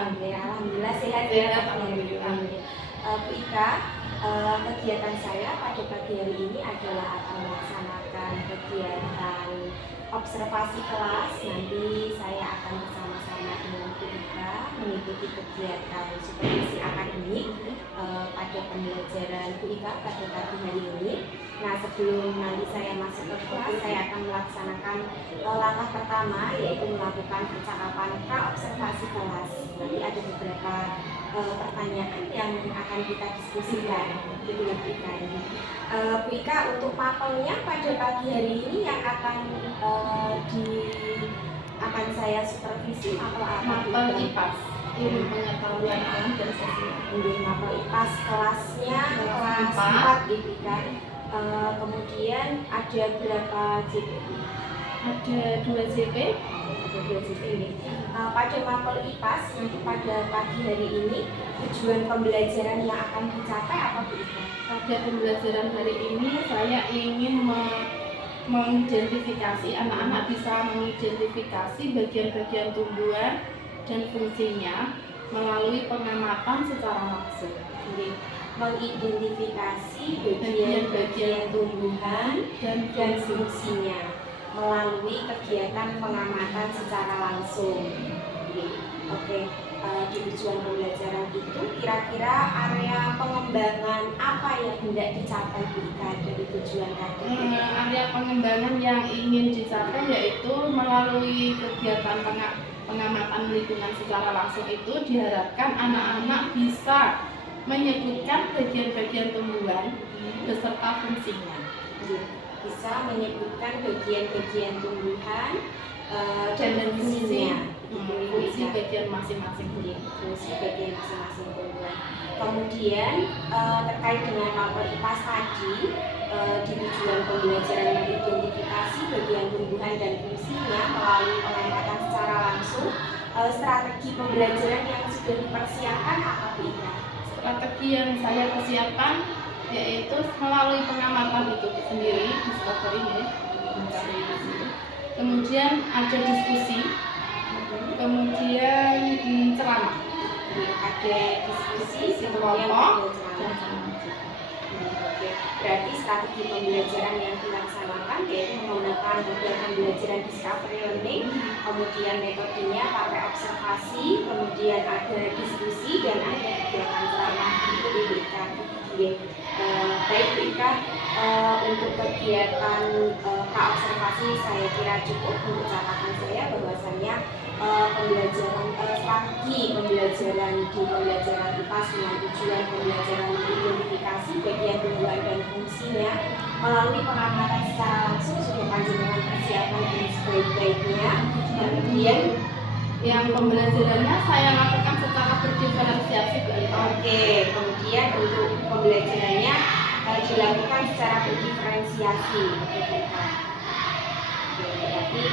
Ya, alhamdulillah sehat Sehat, ya. alhamdulillah. Bu Ika, kegiatan saya pada pagi hari ini adalah akan melaksanakan kegiatan observasi kelas. Nanti saya akan bersama-sama dengan Bu Ika mengikuti kegiatan supervisi akademik pada pembelajaran Bu Ika pada pagi hari ini. Nah, sebelum nanti saya masuk ke kelas, saya akan melaksanakan langkah pertama, yaitu melakukan percakapan pra-observasi kelas. Nanti ada beberapa pertanyaan yang akan kita diskusikan di Bu Ika ini. Bu Ika, untuk mapelnya pada pagi hari ini yang akan saya supervisi mapel apa? Mapel IPAS, ilmu pengetahuan alam dan sosial. Mapel IPAS kelasnya kelas 4 gitu kan. Kemudian ada berapa JP? Ada 2 JP. Ada 2 JP ini. Pada mapel IPAS nanti pada pagi hari ini tujuan pembelajaran yang akan dicapai apa Bu Ika? Pada pembelajaran hari ini saya ingin mengidentifikasi, anak-anak bisa mengidentifikasi bagian-bagian tumbuhan dan fungsinya melalui pengamatan secara langsung. Jadi, mengidentifikasi bagian-bagian tumbuhan dan fungsinya melalui kegiatan pengamatan secara langsung. Oke. Di tujuan pembelajaran itu kira-kira area pengembangan apa yang hendak dicapai Bu Ika dari tujuan tadi? Area pengembangan yang ingin dicapai yaitu melalui kegiatan pengamatan lingkungan secara langsung itu diharapkan anak-anak bisa menyebutkan bagian-bagian tumbuhan beserta fungsinya. Bisa menyebutkan bagian-bagian tumbuhan dan fungsinya. Fungsi bagian masing-masing tumbuhan. Kemudian terkait dengan mapel IPAS tadi, di tujuan pembelajaran mengidentifikasi bagian tumbuhan dan fungsinya melalui pengamatan secara langsung, strategi pembelajaran yang sudah dipersiapkan apa Bu Ika? Strategi yang saya persiapkan yaitu melalui pengamatan itu sendiri, discovery ini, kemudian ada diskusi, kemudian ceramah, ada diskusi, kelompok, dan ceramah. Berarti strategi pembelajaran yang dilaksanakan yaitu menggunakan model pembelajaran discovery learning, kemudian metodenya pakai observasi, kemudian ada diskusi dan ada kegiatan ceramah itu diberikan. Baik Bu Ika, untuk kegiatan observasi saya kira cukup untuk catatan saya bahwasannya strategi pembelajaran di pembelajaran IPAS dengan tujuan pembelajaran mengidentifikasi bagian tumbuhan dan fungsinya melalui pengamatan secara langsung sudah panjenengan persiapan dengan sebaik-baiknya. Kemudian yang pembelajarannya saya lakukan secara berdiferensiasi. Oke, kemudian untuk pembelajarannya dilakukan secara berdiferensiasi. Berarti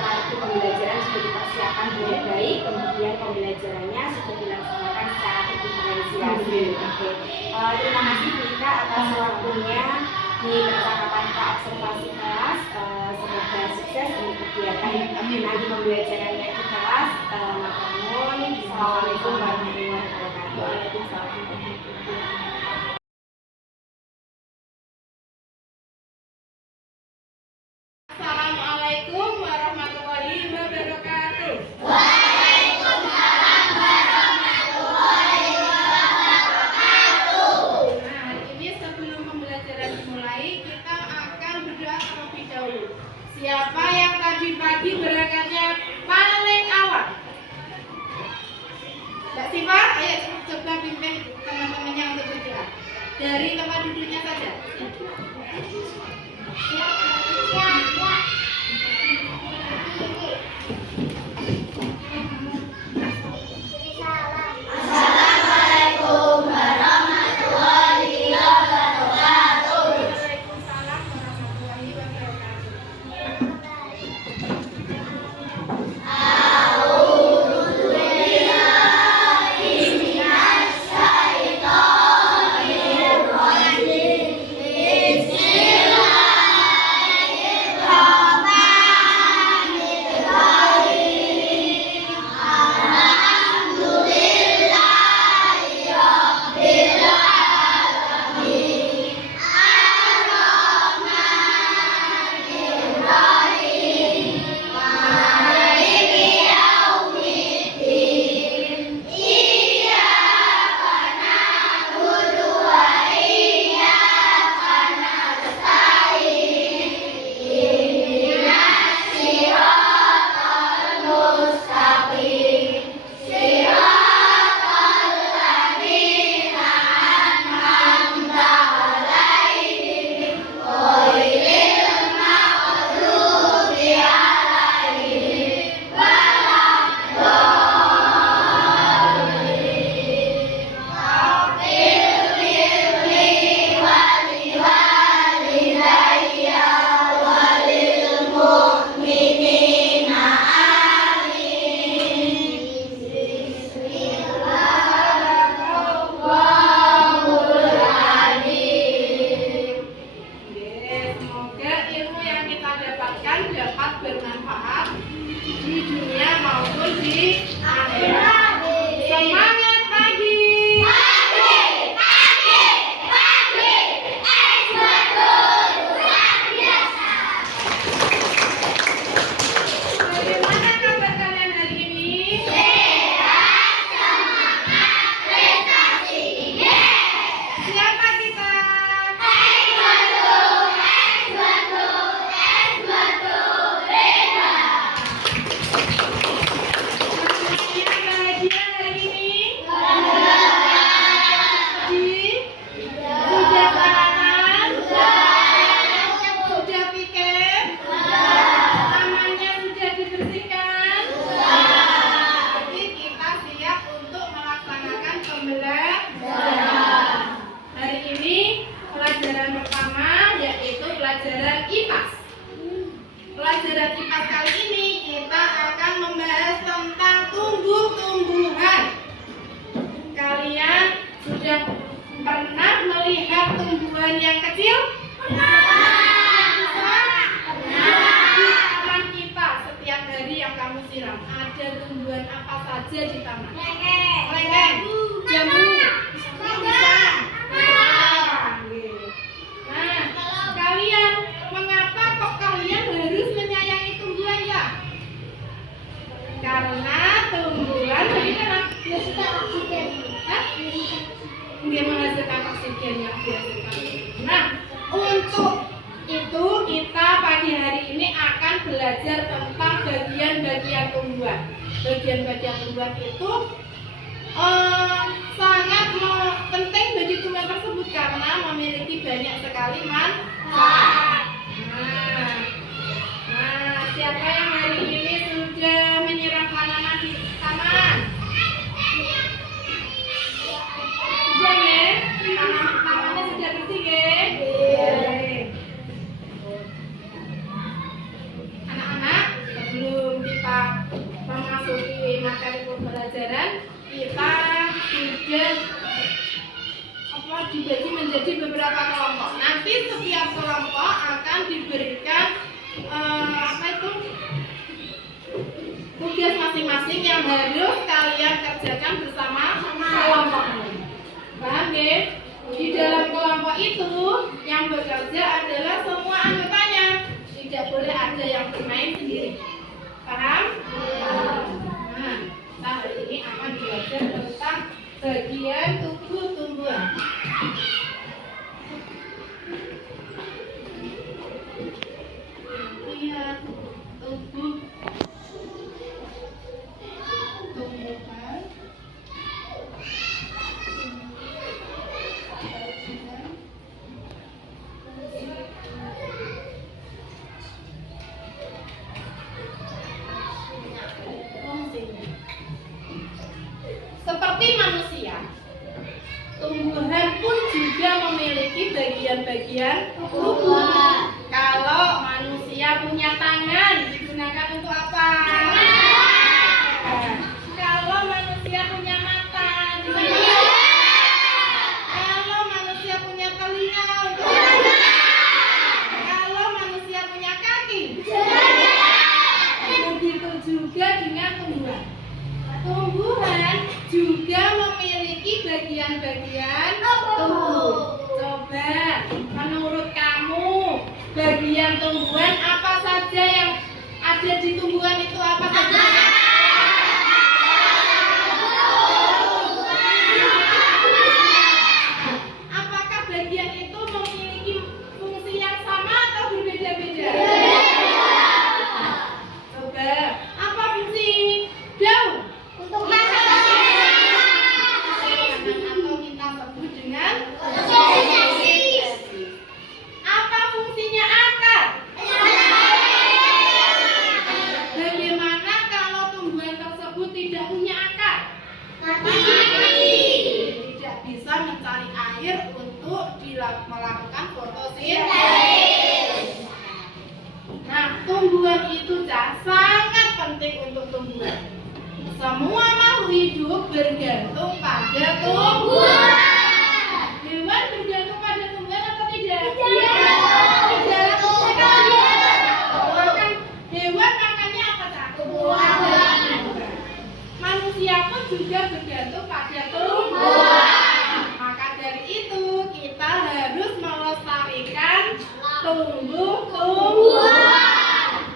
strategi pembelajaran sudah dipersiapkan dengan baik, kemudian pembelajarannya sudah dilaksanakan secara berdiferensiasi. Terima kasih Bu Ika atas waktunya di percakapan observasi kelas. Semoga sukses untuk kegiatan nanti pembelajarannya di kelas. Assalamualaikum warahmatullahi wabarakatuh. Assalamualaikum warahmatullahi wabarakatuh. Waalaikumsalam warahmatullahi wabarakatuh. Nah, hari ini sebelum pembelajaran dimulai, kita akan berdoa terlebih dahulu. Siapa yang tadi pagi berangkatnya paling awal? Mbak Siva, ayo coba pimpin teman-temannya untuk berdoa. Dari tempat duduknya saja. Assalamualaikum warahmatullahi wabarakatuh. Waalaikumsalam warahmatullahi wabarakatuh. Bismillahirrahmanirrahim. kecil? Yang besar? Di taman kita setiap hari yang kamu siram ada tumbuhan apa saja di taman? Lengkeng, jambu, pisang. Nah, kalian mengapa kok kalian harus menyayangi tumbuhan ya? Karena tumbuhan menghasilkan oksigen. Dia menghasilkan oksigen yang dihasilkan. Nah, untuk itu kita pagi hari ini akan belajar tentang bagian-bagian tumbuhan. Bagian-bagian tumbuhan itu sangat penting bagi tumbuhan tersebut karena memiliki banyak sekali manfaat. Nah, siapa yang hari ini sudah menyiram tanaman di taman? Sudah ya? Tamannya sudah bersih ya? Anak-anak, sebelum kita memasuki materi pembelajaran, kita sudah dibagi menjadi beberapa kelompok. Nanti setiap kelompok akan diberikan tugas masing-masing yang harus kalian kerjakan bersama kelompoknya. Paham ya? Di dalam kelompok itu yang bekerja adalah semua anggotanya. Tidak boleh ada yang bermain sendiri. Paham? Nah, hari ini akan belajar tentang bagian tubuh tumbuhan. Bagian tubuh tumbuhan. Seperti manusia, tumbuhan pun juga memiliki bagian-bagian tubuh. Kalau manusia punya tangan, digunakan untuk apa? Kalau manusia punya mata, digunakan. Kalau manusia punya telinga, untuk apa? Kalau manusia punya kaki, begitu juga dengan tumbuhan. Tumbuhan juga memiliki bagian-bagian tubuh. Coba, menurut kamu, bagian tumbuhan apa saja yang ada di tumbuhan itu apa saja? Apakah bagian itu memiliki fungsi yang sama atau berbeda-beda? Coba, apa fungsi daun? Untuk makan atau kita sebut dengan apa fungsinya akar? Bagaimana kalau tumbuhan tersebut tidak punya akar? Tidak bisa mencari air untuk melakukan fotosintesis. Nah, tumbuhan itu sangat penting untuk tumbuhan. Semua makhluk hidup bergantung pada tumbuhan. Hewan bergantung pada tumbuhan atau tidak? Tidak. Hewan makannya apa? Tumbuhan. Manusia pun juga bergantung pada tumbuhan. Maka dari itu kita harus melestarikan tumbuh-tumbuhan.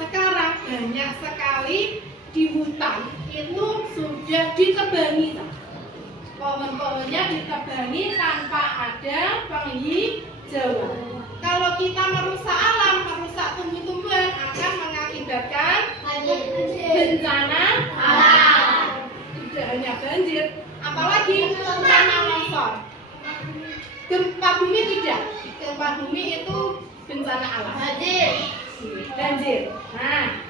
Sekarang banyak sekali di hutan itu sudah ditebangi, pohon-pohonnya ditebangi tanpa ada penghijauan. Kalau kita merusak alam, merusak tumbuh-tumbuhan akan mengakibatkan bencana alam. Tidak hanya banjir, apalagi tanah longsor. Gempa bumi tidak. Gempa bumi itu bencana alam. Banjir. Nah,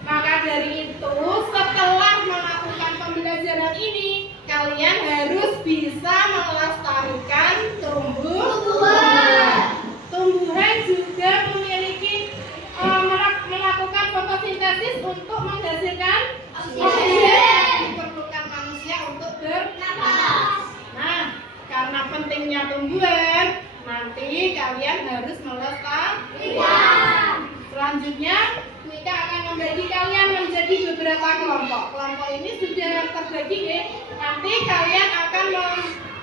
maka dari itu setelah melakukan pembelajaran ini, kalian harus bisa melestarikan tumbuh-tumbuhan. Tumbuhan juga memiliki melakukan fotosintesis untuk menghasilkan oksigen yang diperlukan manusia untuk bernapas. Nah, karena pentingnya tumbuhan, Nanti kalian harus melestarikan. Selanjutnya, Mika akan membagi kalian menjadi beberapa kelompok. Kelompok ini sudah terbagi ya. Nanti kalian akan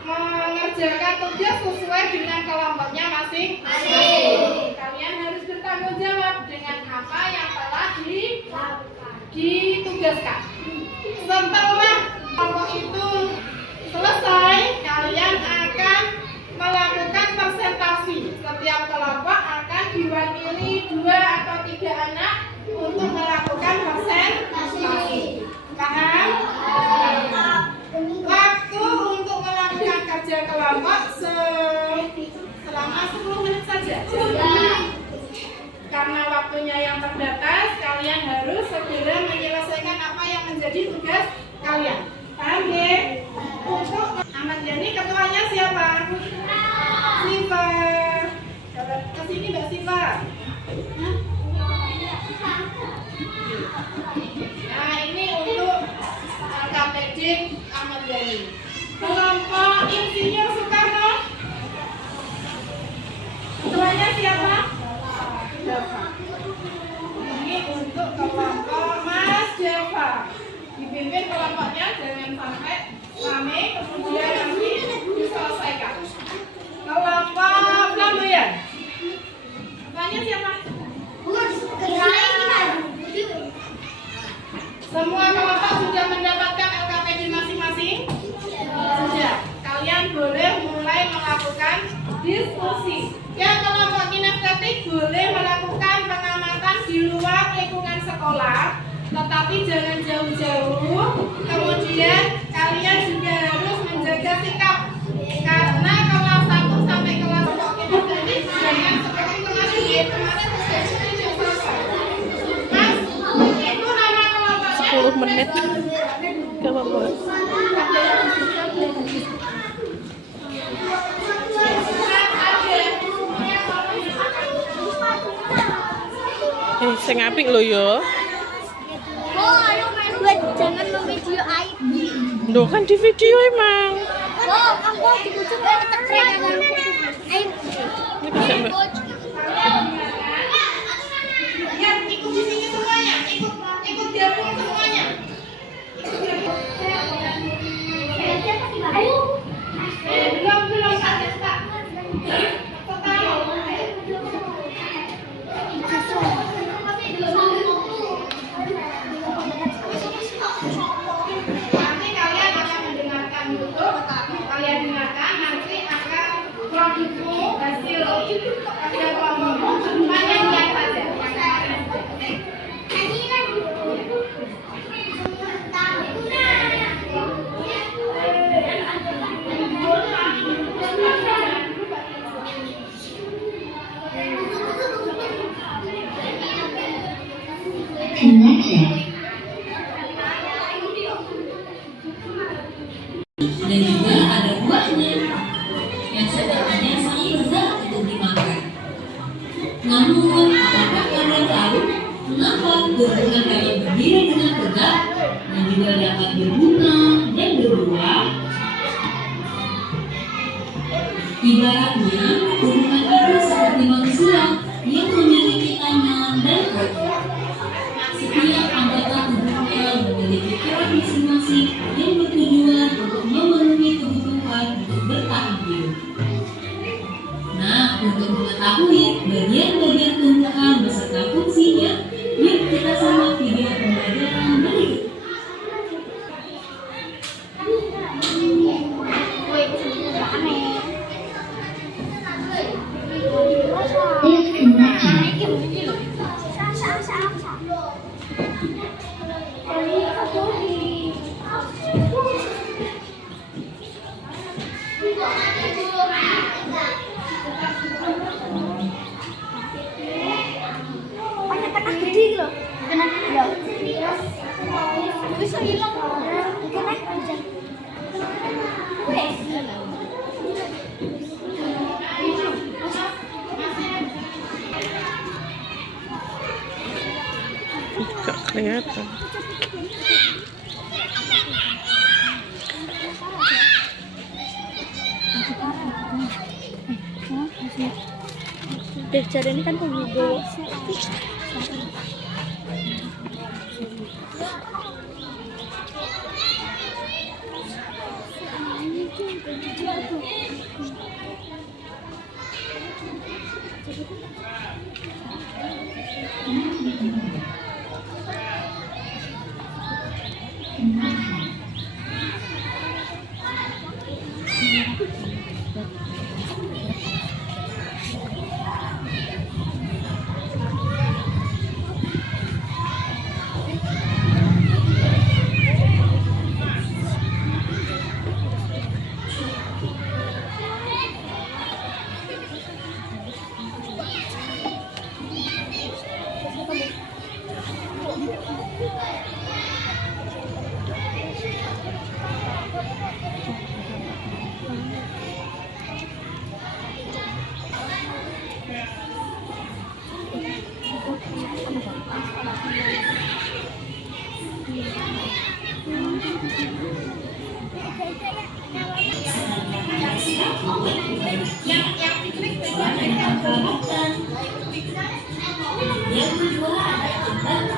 mengerjakan tugas sesuai dengan kelompoknya masing-masing. Kalian harus bertanggung jawab dengan apa yang telah ditugaskan. Setelah kelompok itu selesai, kalian akan melakukan presentasi. Setiap kelompok akan diwakili 2 atau 3 anak untuk melakukan presentasi. Paham? Waktu untuk melakukan kerja kelompok selama 10 menit saja. Karena waktunya yang terbatas, kalian harus segera menyelesaikan apa yang menjadi tugas kalian. Paham ya? Untuk Ahmad Yani, ketuanya siapa? Siva. Kesini Mbak Siva. Nah, ini untuk KPD Ahmad Yani. Kelompok Insinyur Soekarno. Ketuanya siapa? Java. Ini untuk kelompok Mas Java. Dipimpin kelompoknya jangan sampai rame, kemudian nanti diselesaikan. Kelompok Flamboyan. Ketuanya siapa? Semua kelompok sudah mendapatkan LKPD masing-masing? Sudah. Kalian boleh mulai melakukan diskusi. Yang kelompok kinestetik boleh melakukan pengamatan di luar lingkungan sekolah, tetapi jangan jauh-jauh. Kemudian kalian juga harus menjaga sikap, karena kelas 1 sampai kelas 4 kinestetik jangan seperti kemarin ya. Kemarin sudah selesai. Mas, itu nama kelompoknya 10 menit. Gak apa-apa. Sing apik lho ya. Oh, ayo main buat jangan memvideo aib. Loh kan di video emang. Oh, aku di ujung ketrek aib. Ini bisa Mbak. Ya, ikut di sini semuanya, ikut gabung semuanya. Belum saja, Pak. Nanti kalian akan mendengarkan YouTube, kalian dengarkan, nanti akan produkmu, hasil kerja kelompokmu, hanya lihat saja yang kemarin. Dan juga ada buahnya yang sebenarnya sangat lezat untuk dimakan. Namun, apakah kalian tahu mengapa tumbuhan dapat berdiri dengan tegak dan juga dapat berbunga dan berbuah? Ibaratnya, tumbuhan itu seperti manusia yang memiliki tangan dan kaki. Setiap anggota tubuhnya memiliki peran masing-masing yang bertujuan untuk memenuhi kebutuhan untuk bertahan hidup. Nah, untuk mengetahui bagian-bagian tumbuhan beserta fungsinya, yuk kita simak video pembelajaran berikut. Bisa hilang. Gak kelihatan. Picture ini kan penghidup. Yang kedua ada jembatan.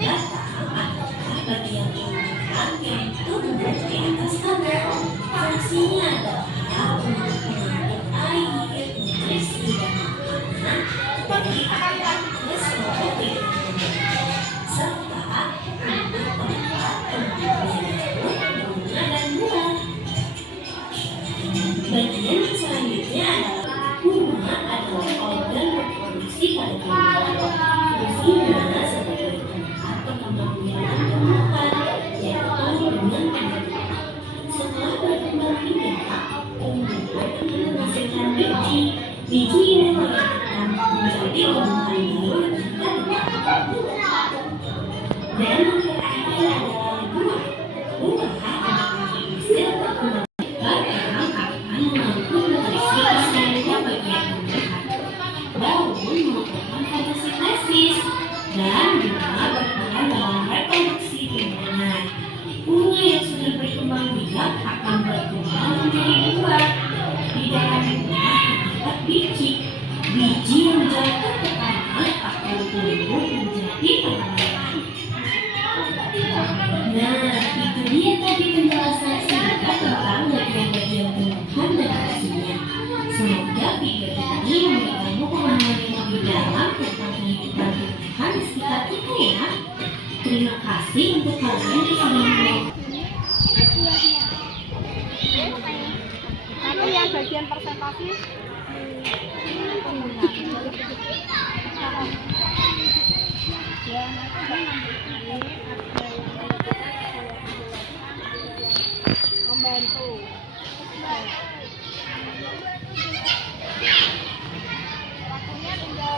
Jembatan adalah bagian penggunaan yaitu berada di atas tanah. Fungsinya adalah untuk mengangkut air, nutrisi dan makanan bagi aktivitas produktif serta untuk tempat tumbuhnya bunga dan buah. Bagian yang selanjutnya adalah bunga adalah organ reproduksi pada tumbuhan. Fungsinya sebagai tempat pengembangan tumbuhan yaitu dengan pembentukan. Setelah berkembang biak, tumbuhan akan menghasilkan biji. Biji ini melahirkan menjadi tumbuhan baru dan berkembang. Dan yang terakhir adalah buah. Buah adalah hasil perkembangan yang akan mengandung nutrisi keseluruhan bagian tumbuhan. Daun merupakan fotosintesis dan juga berperan dalam reproduksi tumbuhan. Bunga yang sudah berkembang biak akan berkembang menjadi buah. Di dalam buah terdapat biji. Biji yang jatuh ke tanah akan tumbuh menjadi tanaman. Nah, itu dia tadi penjelasan singkat tentang bagian-bagian tumbuhan dan fungsinya. Semoga video ini memberi kamu pemahaman yang lebih dalam tentang kehidupan tumbuhan di sekitar kita ya. Terima kasih untuk kalian yang sudah menonton. Nanti yang bagian presentasi membantu. Waktunya tinggal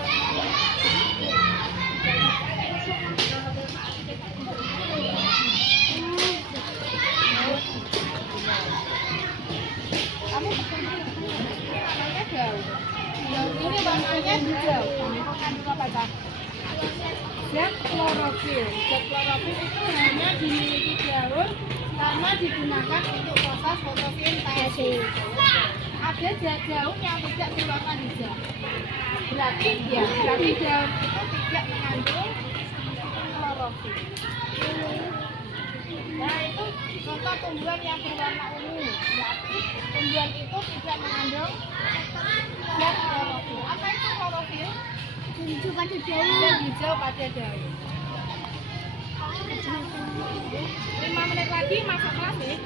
kamu warnanya jauh. Ini warnanya hijau. Kamu apa tak? Zat klorofil. Zat klorofil itu hanya dimiliki daun karena digunakan untuk proses fotosintesis. Ada zat daun yang tidak berwarna hijau. Berarti daun itu tidak mengandung klorofil. Nah, itu contoh tumbuhan yang berwarna ungu. Berarti tumbuhan itu tidak mengandung zat klorofil. Apa itu klorofil? Hijau pada daun. Dan hijau pada daun. 5 menit lagi masuk kelas nih.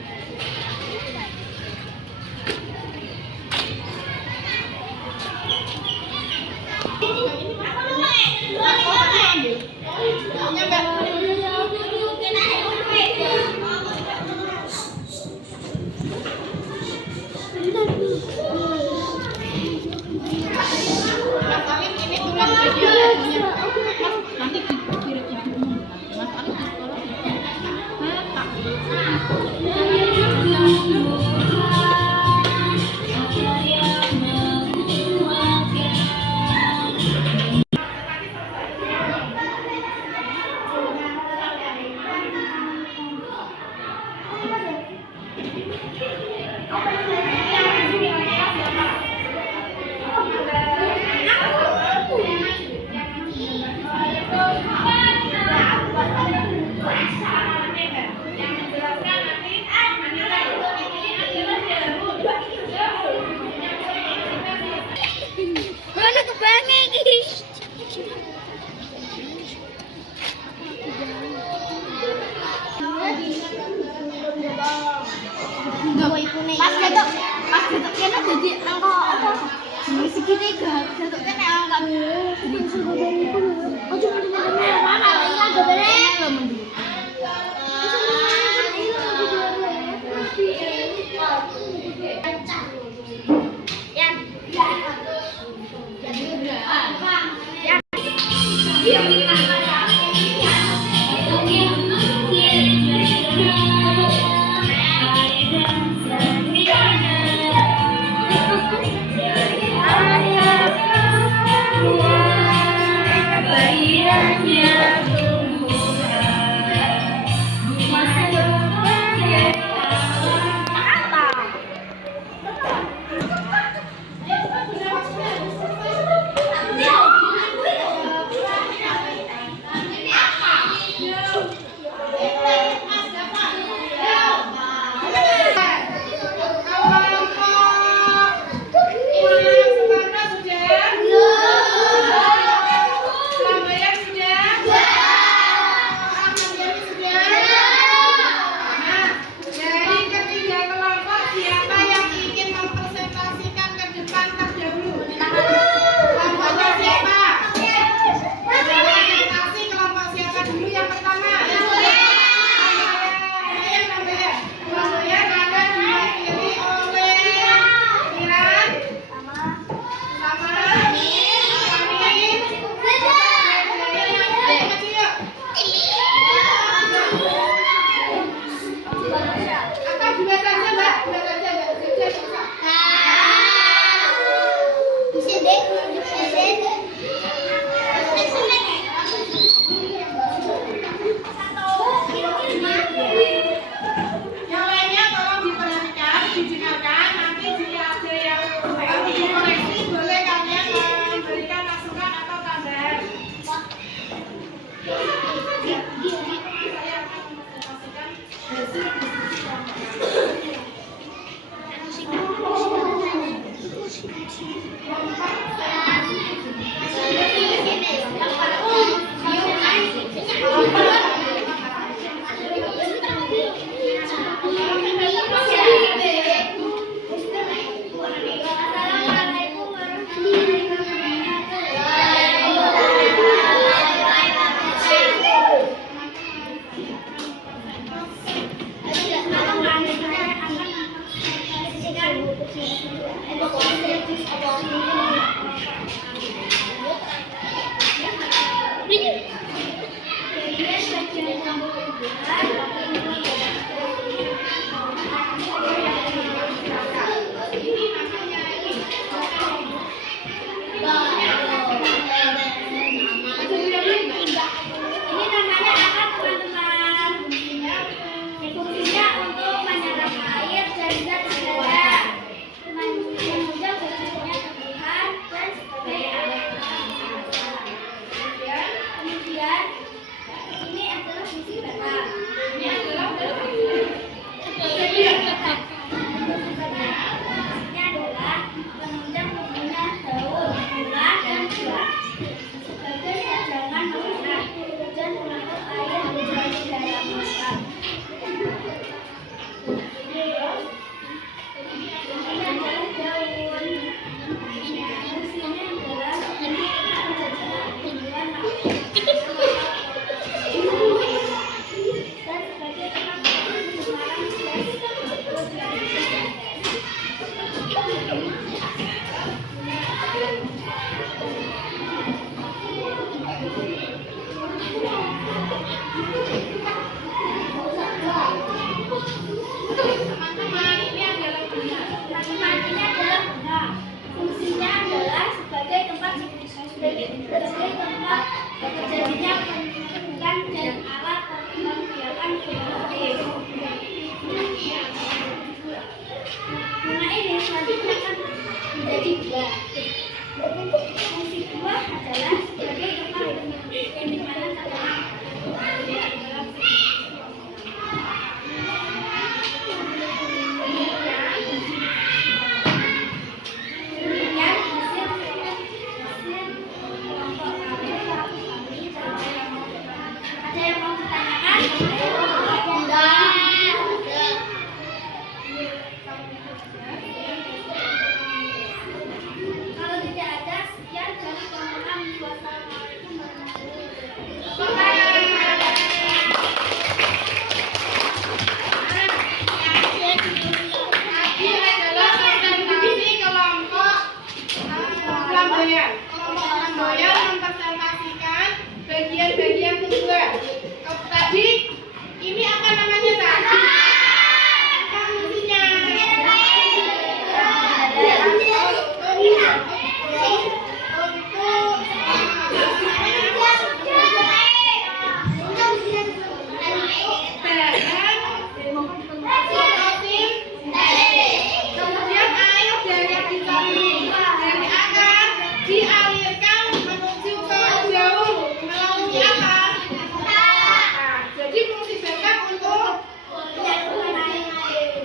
Pas getuk kene dadi angka apa? Jeneng segitiga. Getuk kene angka. Ojo meneh mana iki gobere lho mending.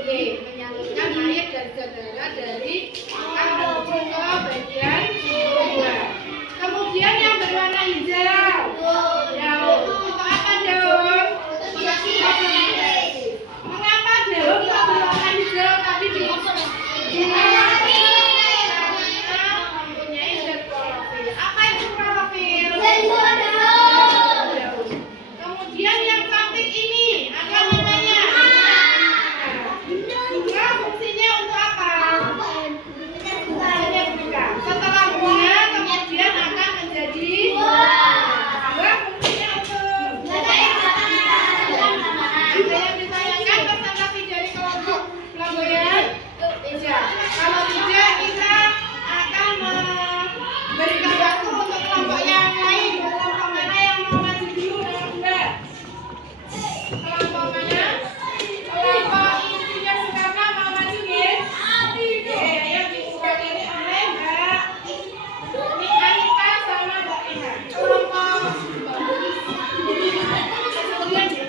menyalurkan air dan saudara dari akan menuju ke bagian tubuh. Kemudian yang berwarna hijau. Untuk apa daun? Mengapa daun kok berwarna hijau tadi di mempunyai zat klorofil. Apa itu klorofil? Kemudian yang cantik ini apa namanya? Bunga fungsinya untuk apa? Setelah bunga kemudian akan menjadi buah. Fungsinya untuk ada yang disayangkan presentasi dari kelompok flamboyan? Tidak. Kalau tidak kita akan memberikan waktu untuk kelompok yang lain. Kelompok mana yang mau maju dulu dengan Mbak? Kelompok mana? Kelompok intinya Soekarno mau maju ya? Yang diwakili oleh Mbak Anita sama Mbak Ina. Kelompok kemudian ya.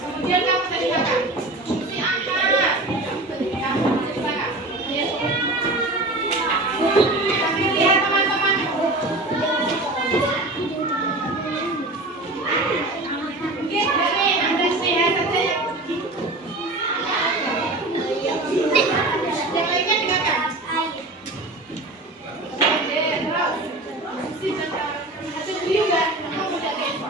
Kemudian kamu tadi kakak, fungsi apa? Kamu ceritakan. Tapi lihat teman-teman. Mungkin dari Anda lihat saja yang lainnya dikatakan. Oke, terus fungsi dan hasil video nggak? Kamu udah kepo.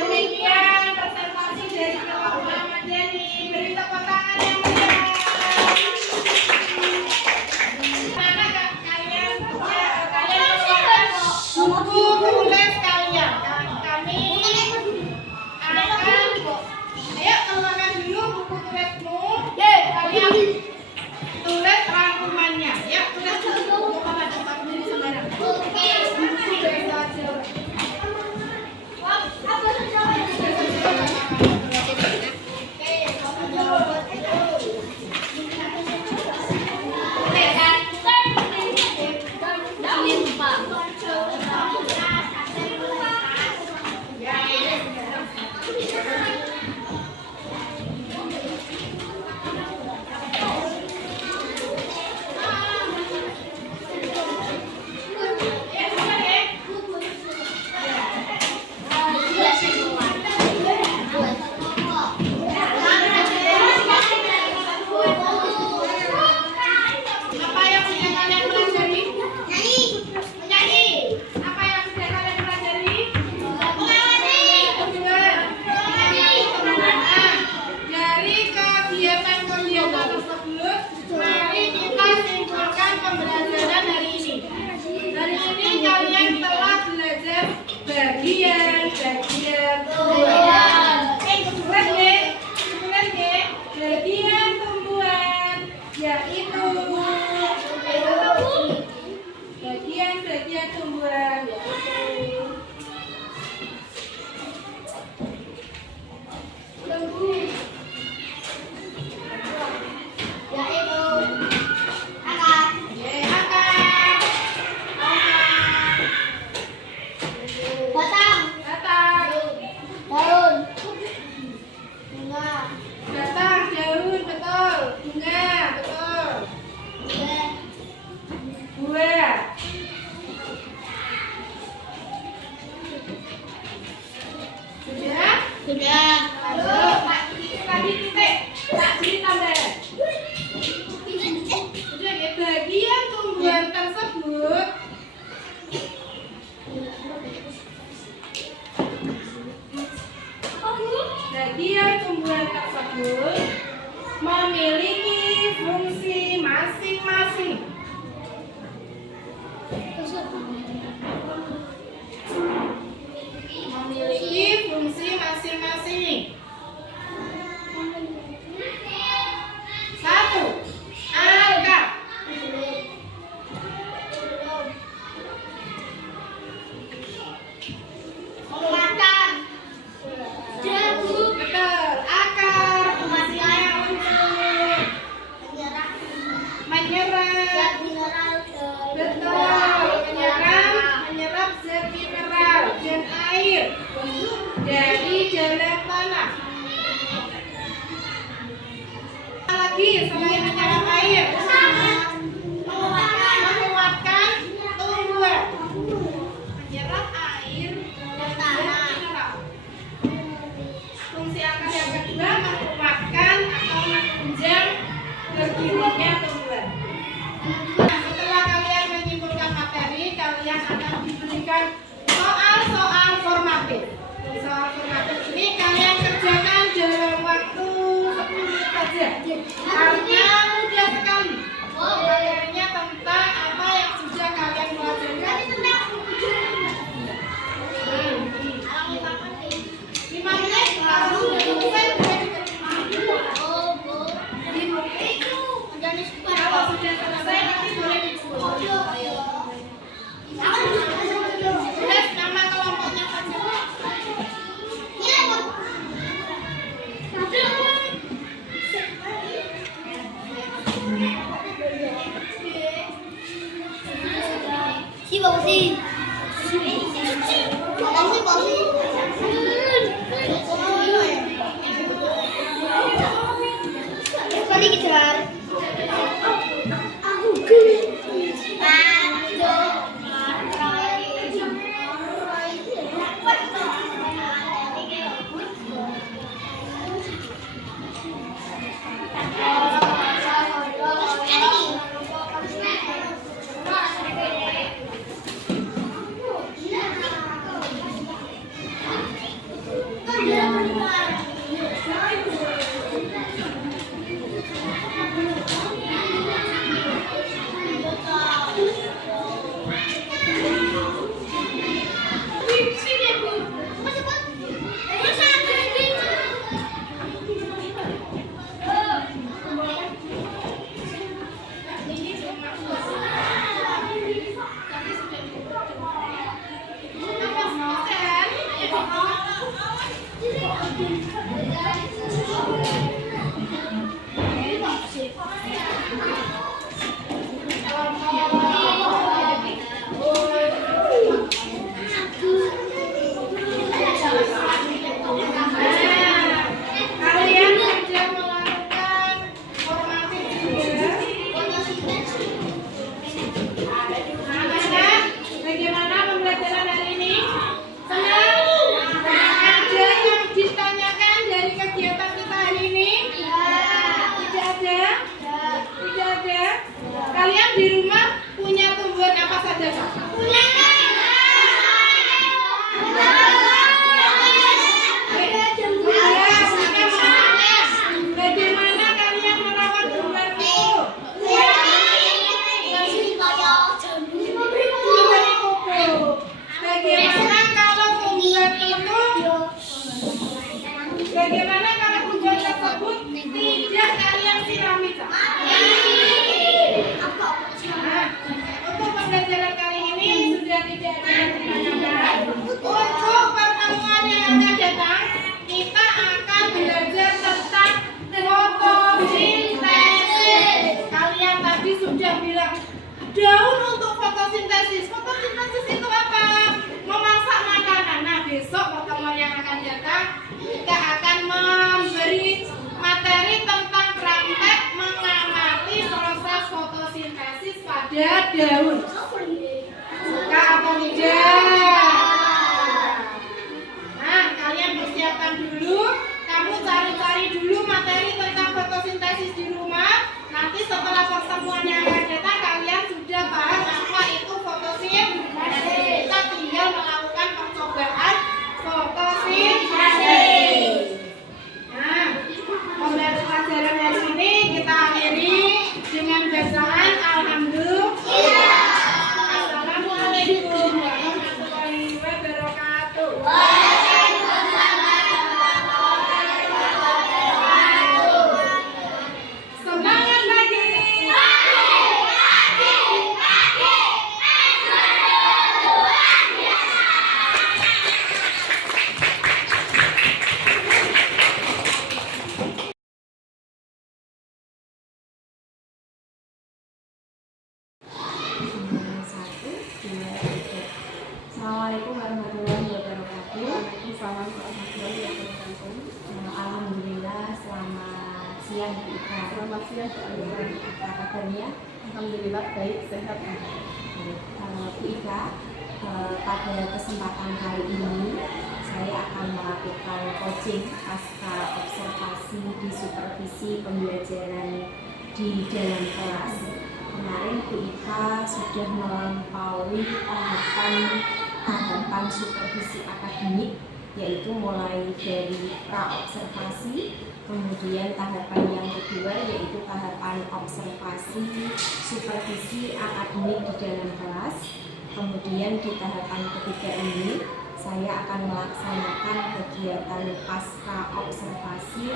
Demikian presentasi dari kelompok Ahmad Yani. Beri tepuk tangan yang meriah. Mana kalian keluarkan buku tulis kalian. Kami akan, ayo keluarkan dulu buku tulismu. Kalian tulis rangkumannya. Ya, tulis dulu. Bukan tempat diri sembarang. Apa yang sudah kalian pelajari? Menyanyi. Apa yang sudah kalian pelajari? Dari kegiatan-kegiatan tersebut, mari kita simpulkan pembelajaran hari ini. Hari ini kalian telah belajar bagian-bagian bagian tumbuhan, yaitu bagian-bagian tumbuhan yaitu akar, batang, daun, betul, bunga, betul, buah. Sudah? Lalu tadi titik, tak ditambah. Sudah ya, bagian tumbuhan tersebut memiliki fungsi masing-masing. Memiliki fungsi masing-masing. 1. Akar. Betul, akar fungsinya untuk menyerap. Betul, menyerap zat mineral dan air dari dalam tanah. Lagi selain menyerap air, menguatkan tumbuhan. Menyerap air dan zat mineral. Fungsi akar yang kedua menguatkan atau menunjang berdirinya tumbuhan. Setelah kalian menyimpulkan materi, kalian akan diberikan soal-soal formatif. Soal formatif ini kalian kerjakan dalam waktu 10 menit saja, karena mudah sekali. Materinya tentang apa yang sudah kalian pelajari. 5 menit lalu selesai. Kalau sudah selesai nanti boleh dibuat. Tulis nama kelompoknya saja. Kalian sudah melakukan formatif juga. Bagaimana pembelajaran hari ini? Senang? Ada yang ditanyakan dari kegiatan kita hari ini? Tidak ada? Tidak ada? Kalian di rumah punya tumbuhan apa saja? Bagaimana kalian merawat tumbuhan itu? Diberi pupuk. Bagaimana kalau tumbuhan tersebut tidak kalian sirami? Nah, untuk pembelajaran kali ini sudah tidak ada yang ditanyakan. Untuk pertemuan yang akan datang, kita akan belajar tentang fotosintesis. Kalian tadi sudah bilang daun untuk fotosintesis. Fotosintesis itu apa? Memasak makanan. Nah, besok pertemuan yang akan datang kita akan memberi materi tentang praktek mengamati proses fotosintesis pada daun. Suka atau tidak? Nah, kalian persiapkan dulu. Kamu cari-cari dulu materi tentang fotosintesis di rumah. Nanti setelah pertemuan yang akan datang, kalian sudah paham apa itu fotosintesis. Kita tinggal melakukan percobaan fotosintesis. Nah, pembelajaran hari ini kita akhiri dengan bacaan alhamdulillah. Assalamualaikum warahmatullahi wabarakatuh. Semangat lagi. Satu, dua, tiga. Assalamualaikum warahmatullahi wabarakatuh. Waalaikumsalam warahmatullahi wabarakatuh. Alhamdulillah, selamat siang Bu Ika. Selamat siang, Pak Alwan. Apa kabarnya? Alhamdulillah baik, sehat. Bu Ika, pada kesempatan kali ini saya akan melakukan coaching pasca observasi di supervisi pembelajaran di dalam kelas. Kemarin Bu Ika sudah melampaui tahapan supervisi akademik, yaitu mulai dari pra-observasi, kemudian tahapan yang kedua yaitu tahapan observasi supervisi akademik di dalam kelas. Kemudian di tahapan ketiga ini saya akan melaksanakan kegiatan pasca observasi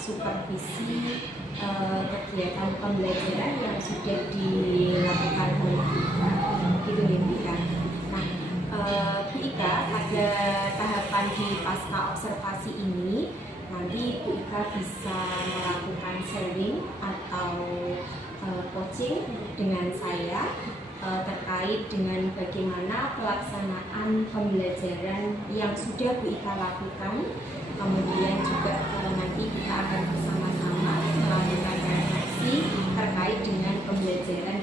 supervisi kegiatan pembelajaran yang sudah dilakukan oleh gitu ya Bu Ika. Nah, Bu Ika, pada tahapan di pasca observasi ini nanti Bu Ika bisa melakukan sharing atau coaching dengan saya terkait dengan bagaimana pelaksanaan pembelajaran yang sudah Bu Ika lakukan. Kemudian juga nanti kita akan bersama-sama melakukan refleksi terkait dengan pembelajaran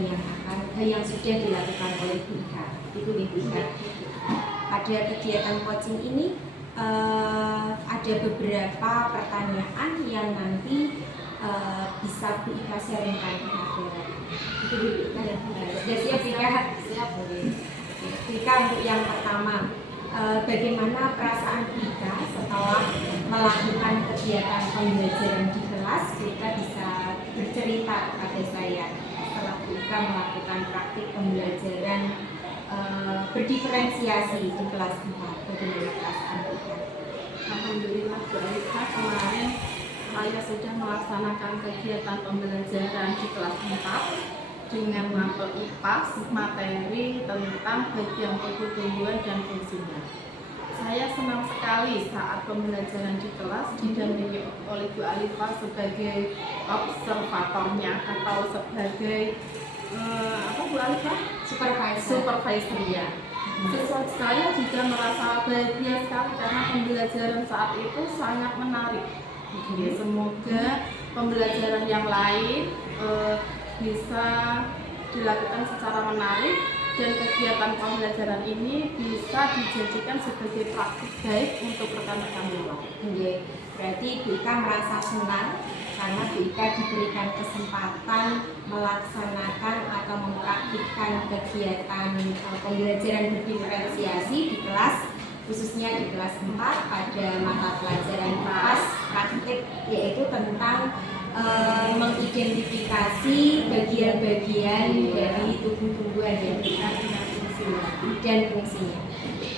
yang sudah dilakukan oleh Bu Ika. Itu nih Bu Ika. Pada kegiatan coaching ini ada beberapa pertanyaan yang nanti bisa Bu Ika sharingkan kepada itu Bu Ika dan Bu Ika. Sudah siap Bu Ika? Siap. Bu Ika, untuk yang pertama, bagaimana perasaan Bu Ika setelah melakukan kegiatan pembelajaran di kelas, kita bisa bercerita kepada saya setelah kita melakukan praktik pembelajaran berdiferensiasi di kelas 4. Bagaimana perasaan kita? Alhamdulillah Bu Alifah, kemarin saya sudah melaksanakan kegiatan pembelajaran di kelas 4 dengan mapel IPA materi tentang bagian tubuh tumbuhan dan fungsinya. Saya senang sekali saat pembelajaran di kelas didampingi oleh Bu Alifah sebagai observatornya atau sebagai apa Bu Alifah? Supervisornya. Siswa saya juga merasa bahagia sekali karena pembelajaran saat itu sangat menarik. Ya, semoga pembelajaran yang lain bisa dilakukan secara menarik dan kegiatan pembelajaran ini bisa dijadikan sebagai praktik baik untuk rekan-rekan luar. Berarti Bu Ika merasa senang karena Bu Ika diberikan kesempatan melaksanakan atau mempraktikkan kegiatan pembelajaran berdiferensiasi di kelas, khususnya di kelas 4 pada mata pelajaran pas praktik, yaitu tentang mengidentifikasi bagian-bagian dari tubuh tumbuhan dan fungsinya.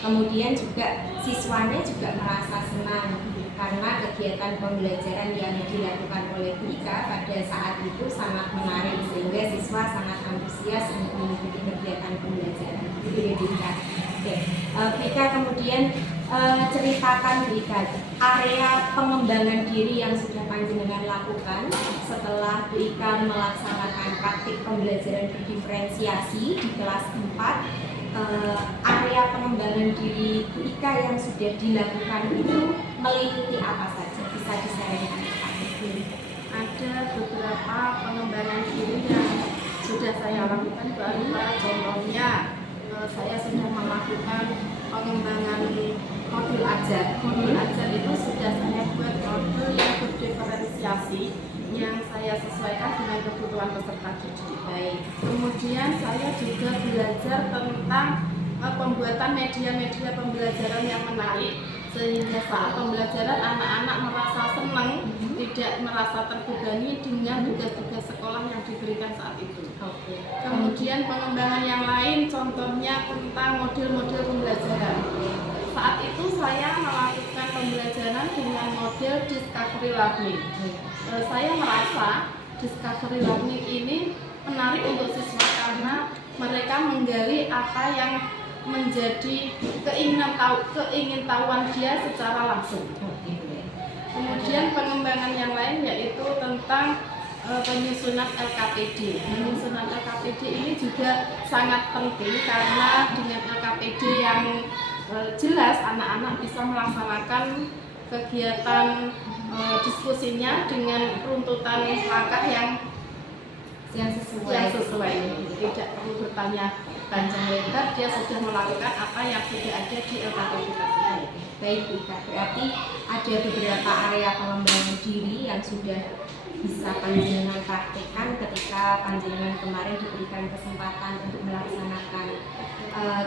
Kemudian juga siswanya juga merasa senang karena kegiatan pembelajaran yang dilakukan oleh Bu Ika pada saat itu sangat menarik sehingga siswa sangat antusias untuk mengikuti kegiatan pembelajaran. Itu ya Bu Ika. Oke, Bu Ika kemudian ceritakan Bu Ika area pengembangan diri yang sudah panjenengan lakukan setelah Bu Ika melaksanakan praktik pembelajaran berdiferensiasi di kelas 4. Area pengembangan diri Bu Ika yang sudah dilakukan itu meliputi apa saja? Bisa disarankan? Ada beberapa pengembangan diri yang sudah saya lakukan Bu Alifah. Contohnya saya sudah melakukan pengembangan modul ajar. Modul ajar itu sudah saya buat modul yang berdiferensiasi yang saya sesuaikan dengan kebutuhan peserta didik. Baik. Kemudian saya juga belajar tentang pembuatan media-media pembelajaran yang menarik sehingga saat pembelajaran anak-anak merasa senang, tidak merasa terbebani dengan tugas-tugas sekolah yang diberikan saat itu. Oke. Kemudian pengembangan yang lain contohnya tentang model-model pembelajaran. Saat itu saya melakukan pembelajaran dengan model discovery learning. Saya merasa discovery learning ini menarik untuk siswa karena mereka menggali apa yang menjadi keingintahuan dia secara langsung. Kemudian pengembangan yang lain yaitu tentang penyusunan LKPD. Penyusunan LKPD ini juga sangat penting karena dengan LKPD yang jelas anak-anak bisa melaksanakan kegiatan diskusinya dengan runtutan langkah yang sesuai. Tidak perlu bertanya panjang lebar, dia sudah melakukan apa yang sudah ada di LKPD tersebut. Baik Bu Ika, berarti ada beberapa area pengembangan diri yang sudah bisa panjenengan praktekkan ketika panjenengan kemarin diberikan kesempatan untuk melaksanakan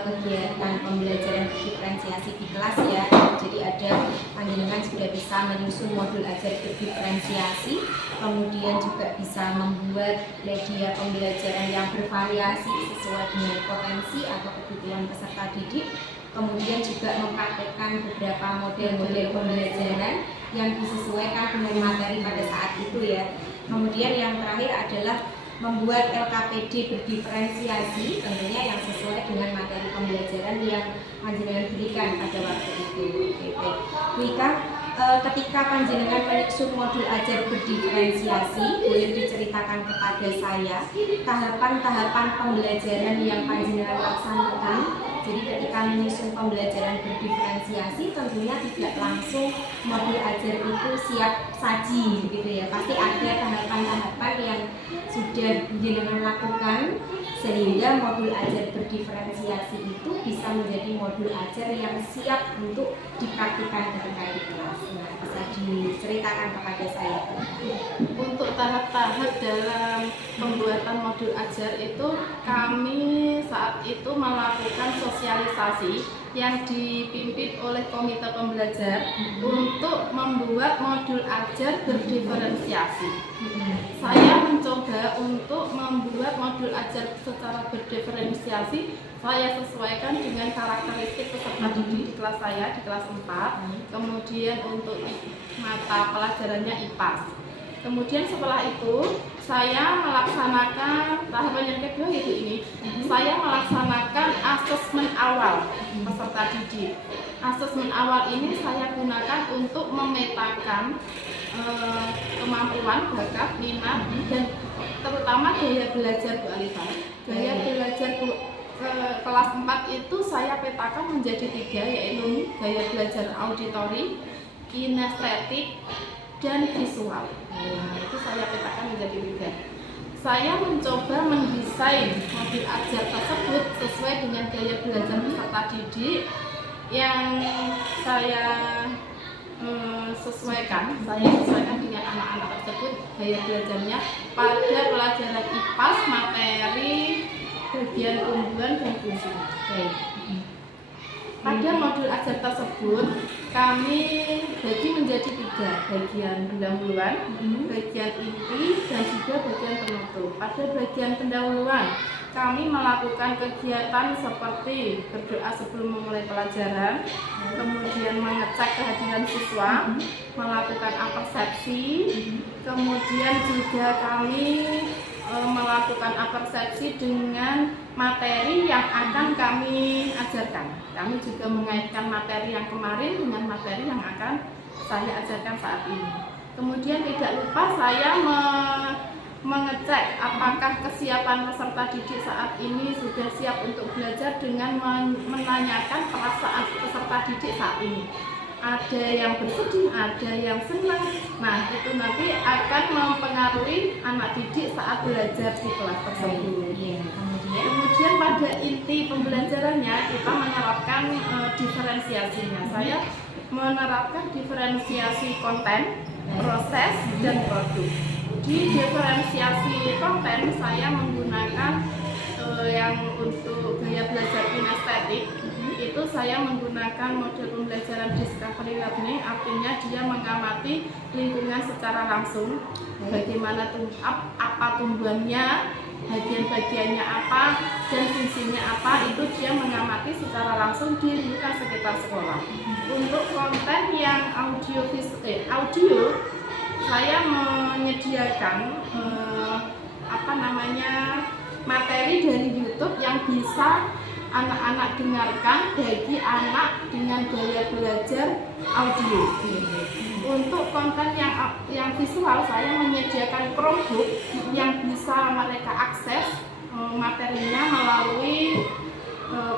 kegiatan pembelajaran diferensiasi di kelas ya. Jadi ada panjenengan sudah bisa menyusun modul ajar berdiferensiasi, kemudian juga bisa membuat media pembelajaran yang bervariasi sesuai dengan potensi atau kebutuhan peserta didik. Kemudian juga mempraktekkan beberapa model-model pembelajaran yang disesuaikan dengan materi pada saat itu ya. Kemudian yang terakhir adalah membuat LKPD berdiferensiasi tentunya yang sesuai dengan materi pembelajaran yang panjenengan berikan pada waktu itu. Baik. Bu Ika, ketika panjenengan menyusun modul ajar berdiferensiasi, boleh diceritakan kepada saya tahapan-tahapan pembelajaran yang panjenengan laksanakan. Jadi ketika menyusun pembelajaran berdiferensiasi tentunya tidak langsung modul ajar itu siap saji gitu ya. Pasti ada tahapan-tahapan yang sudah panjenengan lakukan sehingga modul ajar berdiferensiasi itu bisa menjadi modul ajar yang siap untuk dipraktikkan ketika di kelas. Nah, bisa diceritakan kepada saya. Untuk tahap-tahap dalam pembuatan modul ajar itu kami saat itu melakukan sosialisasi yang dipimpin oleh komite pembelajar untuk membuat modul ajar berdiferensiasi. Saya mencoba untuk membuat modul ajar secara berdiferensiasi. Saya sesuaikan dengan karakteristik peserta didik di kelas saya, di kelas 4. Kemudian untuk mata pelajarannya IPAS. Kemudian setelah itu saya melaksanakan tahapan yang kedua yaitu ini. Saya melaksanakan asesmen awal peserta didik. Asesmen awal ini saya gunakan untuk memetakan kemampuan, bakat, minat, dan terutama gaya belajar Bu Alifah. Gaya belajar kelas 4 itu saya petakan menjadi 3, yaitu gaya belajar auditori, kinestetik, dan visual. Nah, itu saya petakan menjadi 3. Saya mencoba mendesain modul ajar tersebut sesuai dengan gaya belajar peserta didik yang saya sesuaikan dengan anak-anak tersebut gaya belajarnya pada pelajaran IPAS, materi, bagian tumbuhan dan fungsi. Pada modul ajar tersebut kami bagi menjadi 3, bagian pendahuluan, bagian inti, dan juga bagian penutup. Pada bagian pendahuluan kami melakukan kegiatan seperti berdoa sebelum memulai pelajaran, kemudian mengecek kehadiran siswa, melakukan apersepsi, kemudian juga kami melakukan apersepsi dengan materi yang akan kami ajarkan. Kami juga mengaitkan materi yang kemarin dengan materi yang akan saya ajarkan saat ini. Kemudian tidak lupa saya mengecek apakah kesiapan peserta didik saat ini sudah siap untuk belajar dengan menanyakan perasaan peserta didik saat ini. Ada yang bersedih, ada yang senang. Nah, itu nanti akan mempengaruhi anak didik saat belajar di kelas tersebut. Kemudian pada inti pembelajarannya kita menerapkan diferensiasinya. Saya menerapkan diferensiasi konten, proses, dan produk. Di diferensiasi konten saya menggunakan yang untuk gaya belajar kinestetik. Itu saya menggunakan model pembelajaran discovery learning, artinya dia mengamati lingkungan secara langsung, bagaimana apa tumbuhannya, bagian-bagiannya apa, dan fungsinya apa, itu dia mengamati secara langsung di lingkungan sekitar sekolah. Untuk konten yang audio, saya menyediakan materi dari YouTube yang bisa anak-anak dengarkan bagi anak dengan gaya belajar audio. Untuk konten yang visual saya menyediakan Chromebook yang bisa mereka akses materinya melalui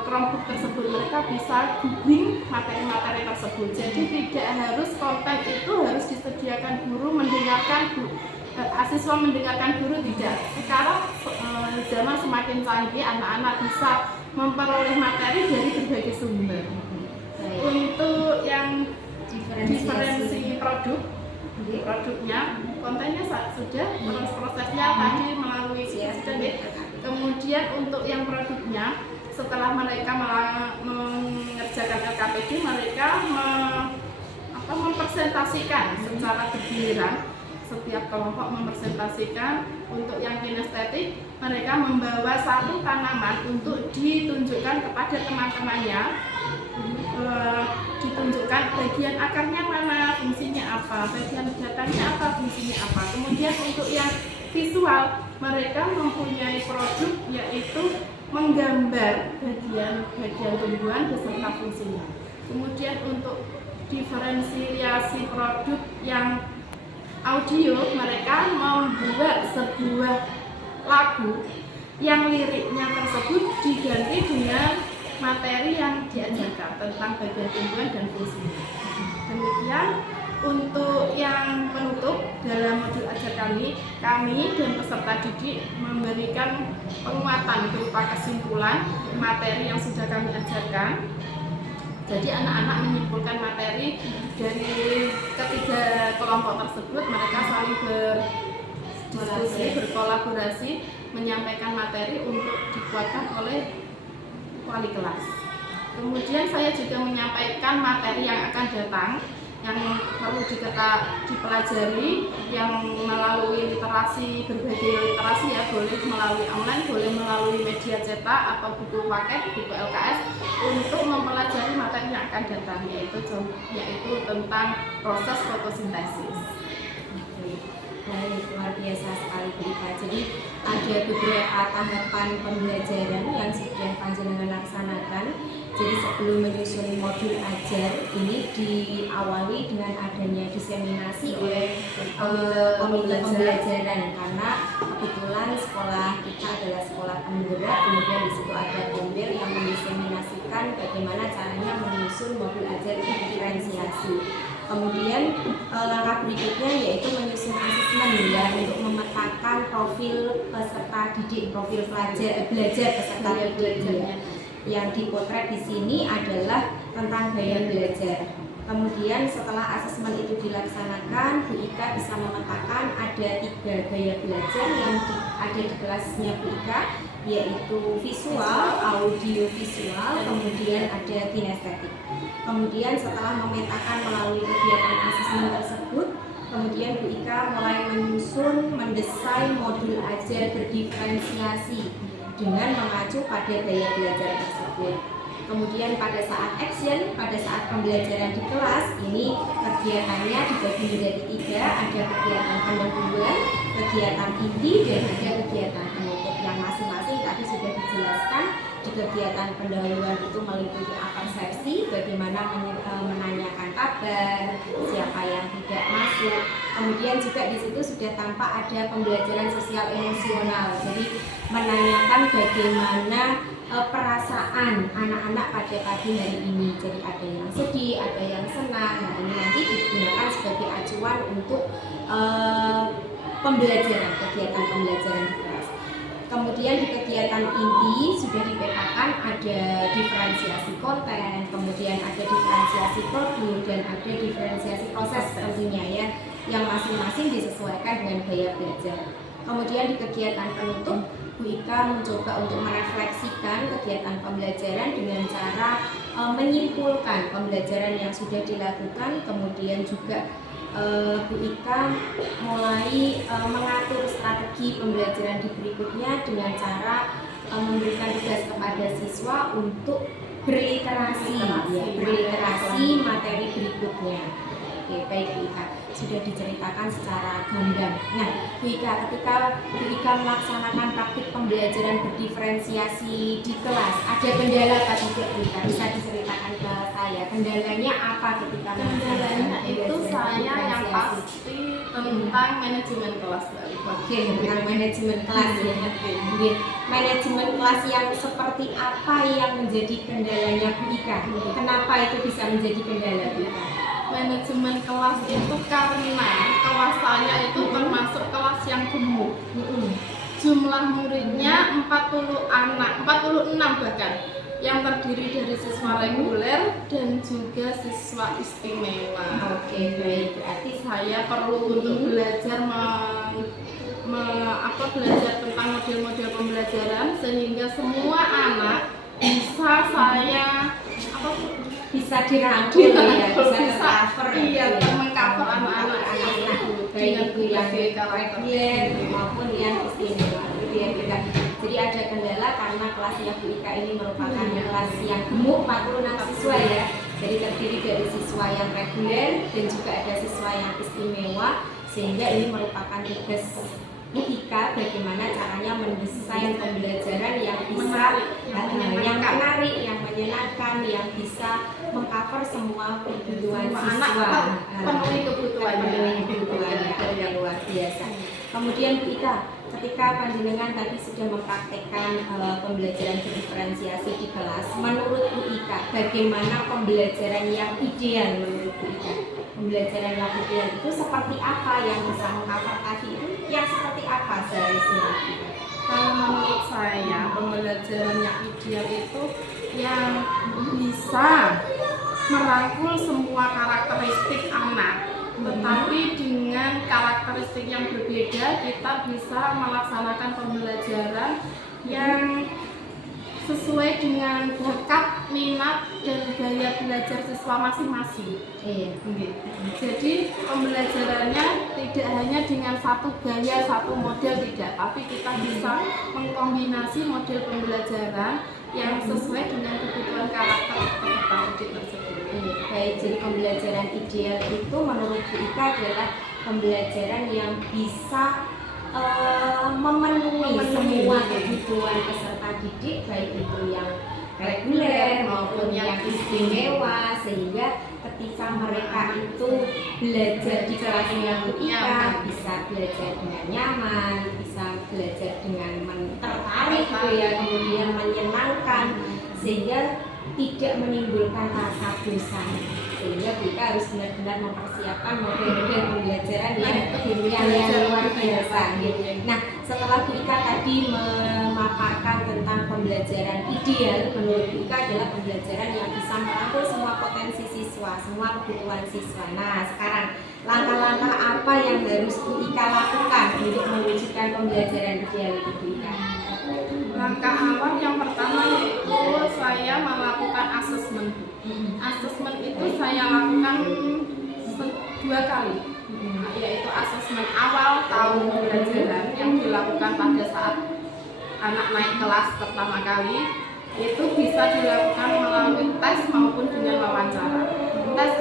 Chromebook tersebut. Mereka bisa googling materi-materi tersebut. Jadi tidak harus konten itu harus disediakan guru mendengarkan siswa mendengarkan guru, tidak. Sekarang zaman semakin canggih, anak-anak bisa memperoleh materi dari berbagai sumber. Untuk yang diferensi produknya, kontennya sudah, prosesnya tadi melalui kemudian untuk yang produknya, setelah mereka mengerjakan LKPD, mereka mempresentasikan secara bergiliran. Setiap kelompok mempresentasikan. Untuk yang kinestetik, mereka membawa satu tanaman untuk ditunjukkan kepada teman-temannya, ditunjukkan bagian akarnya mana, fungsinya apa, bagian batangnya apa, fungsinya apa. Kemudian untuk yang visual, mereka mempunyai produk yaitu menggambar bagian tumbuhan beserta fungsinya. Kemudian untuk diferensiasi produk yang audio, mereka membuat sebuah lagu yang liriknya tersebut diganti dengan materi yang diajarkan tentang bagian tumbuhan dan fungsinya. Demikian untuk yang penutup dalam modul ajar kami dan peserta didik memberikan penguatan berupa kesimpulan materi yang sudah kami ajarkan. Jadi anak-anak menyimpulkan materi dari ketiga kelompok tersebut, mereka saling berdiskusi, berkolaborasi, menyampaikan materi untuk dikuatkan oleh wali kelas. Kemudian saya juga menyampaikan materi yang akan datang, yang perlu dipelajari, yang melalui literasi, berbagai literasi ya, boleh melalui online, boleh melalui media cetak atau buku paket, buku LKS, untuk mempelajari materi yang akan datang, yaitu tentang proses fotosintesis. Baik, luar biasa sekali Bu Ika. Jadi ada beberapa tahapan pembelajaran yang sudah panjenengan laksanakan. Jadi sebelum menyusun modul ajar ini diawali dengan adanya diseminasi oleh komite pembelajaran, karena kebetulan sekolah kita adalah sekolah penggerak, kemudian di situ ada pembir yang mendiseminasikan bagaimana caranya menyusun modul ajar ini diferensiasi. Kemudian langkah berikutnya yaitu menyusun asesmen ya, untuk memetakan profil peserta didik, profil belajar peserta didik ya. Yang dipotret di sini adalah tentang gaya belajar. Kemudian setelah asesmen itu dilaksanakan, Bu Ika bisa memetakan ada 3 gaya belajar yang ada di kelasnya Bu Ika, yaitu visual, audio visual, kemudian ada kinestetik. Kemudian setelah memetakan melalui kegiatan asesmen tersebut, kemudian Bu Ika mulai menyusun, mendesain modul ajar berdiferensiasi dengan mengacu pada gaya belajar tersebut. Kemudian pada saat action, pada saat pembelajaran di kelas, ini kegiatannya dibagi menjadi 3, ada kegiatan pendahuluan, kegiatan inti, dan ada kegiatan penutup, yang masing-masing tadi sudah dijelaskan. Di kegiatan pendahuluan itu meliputi persepsi, bagaimana menanyakan kabar, siapa yang tidak masuk. Kemudian juga di situ sudah tampak ada pembelajaran sosial emosional, jadi menanyakan bagaimana perasaan anak-anak pada pagi hari ini. Jadi ada yang sedih, ada yang senang. Nah, ini nanti digunakan sebagai acuan untuk pembelajaran, kegiatan pembelajaran di kelas. Kemudian di kegiatan inti sudah dipetakan ada diferensiasi konten, kemudian ada diferensiasi produk, dan ada diferensiasi proses tentunya ya, yang masing-masing disesuaikan dengan gaya belajar. Kemudian di kegiatan penutup, Bu Ika mencoba untuk merefleksikan kegiatan pembelajaran dengan cara menyimpulkan pembelajaran yang sudah dilakukan. Kemudian juga Bu Ika mulai mengatur strategi pembelajaran di berikutnya dengan cara memberikan tugas kepada siswa untuk berliterasi materi berikutnya. Oke, baik Bu Ika, sudah diceritakan secara gamblang. Nah, Bu Ika, ketika Bu Ika melaksanakan praktik pembelajaran berdiferensiasi di kelas, ada kendala apa tidak Bu Ika? Bisa diceritakan ke saya. Kendalanya apa ketika Kendalanya itu saya yang pasti tentang manajemen kelas. Oke, tentang manajemen kelas ya. Oke. Manajemen kelas yang seperti apa yang menjadi kendalanya Bu Ika? Kenapa itu bisa menjadi kendala Bu Ika? Manajemen kelas itu karena kelas saya itu termasuk kelas yang gemuk. Jumlah muridnya 40 anak, 46 bahkan, yang terdiri dari siswa reguler dan juga siswa istimewa. Oke, baik. Berarti Saya perlu untuk belajar belajar tentang model-model pembelajaran sehingga semua anak bisa saya bisa dirangkul ya, bisa cover iya, mengcover anak-anak baik itu yang reguler maupun yang istimewa gitu ya Bu Ika. Jadi ada kendala karena kelasnya Bu Ika ini merupakan kelas yang gemuk, 46 siswa ya. Jadi terdiri dari siswa yang reguler dan juga ada siswa yang istimewa, sehingga ini merupakan tugas Bu Ika bagaimana caranya mendesain pembelajaran yang bisa yang menarik, yang menyenangkan, yang bisa mengcover semua kebutuhan siswa, penuhi kebutuhannya yang luar biasa. Kemudian Bu Ika, ketika panjenengan tadi sudah mempraktekkan pembelajaran diferensiasi di kelas, menurut Bu Ika bagaimana pembelajaran yang ideal menurut Bu Ika? Pembelajaran yang ideal itu seperti apa, yang bisa mengcover tadi itu yang seperti apa seharusnya? Kalau menurut saya pembelajaran yang ideal itu yang bisa merangkul semua karakteristik anak, tetapi dengan karakteristik yang berbeda kita bisa melaksanakan pembelajaran yang sesuai dengan bakat, minat, dan gaya belajar siswa masing-masing. Iya. Jadi pembelajarannya tidak hanya dengan satu gaya, satu model, tidak, tapi kita bisa mengkombinasi model pembelajaran yang sesuai dengan kebutuhan karakter peserta didik tersebut. Iya, baik. Jadi pembelajaran ideal itu menurut Bu Ika adalah pembelajaran yang bisa memenuhi semua kebutuhan peserta didik, baik itu yang reguler maupun yang istimewa, sehingga ketika mereka itu belajar di kelasnya Bu Ika bisa belajar dengan nyaman, bisa belajar dengan tertarik gitu ya, kemudian menyenangkan, sehingga tidak menimbulkan rasa bosan. Sehingga kita harus benar-benar mempersiapkan model-model pembelajaran yang luar biasa. Nah, setelah Bu Ika tadi memaparkan tentang pembelajaran ideal, menurut Bu Ika adalah pembelajaran yang bisa merangkul semua potensi siswa, semua kebutuhan siswa. Nah, sekarang langkah-langkah apa yang harus Bu Ika lakukan untuk mewujudkan pembelajaran ideal itu, Bu Ika? Langkah awal yang pertama yaitu saya melakukan asesmen. Asesmen itu saya lakukan 2 kali, yaitu asesmen awal tahun pembelajaran yang dilakukan pada saat anak naik kelas pertama kali. Itu bisa dilakukan melalui tes maupun dengan wawancara. Tes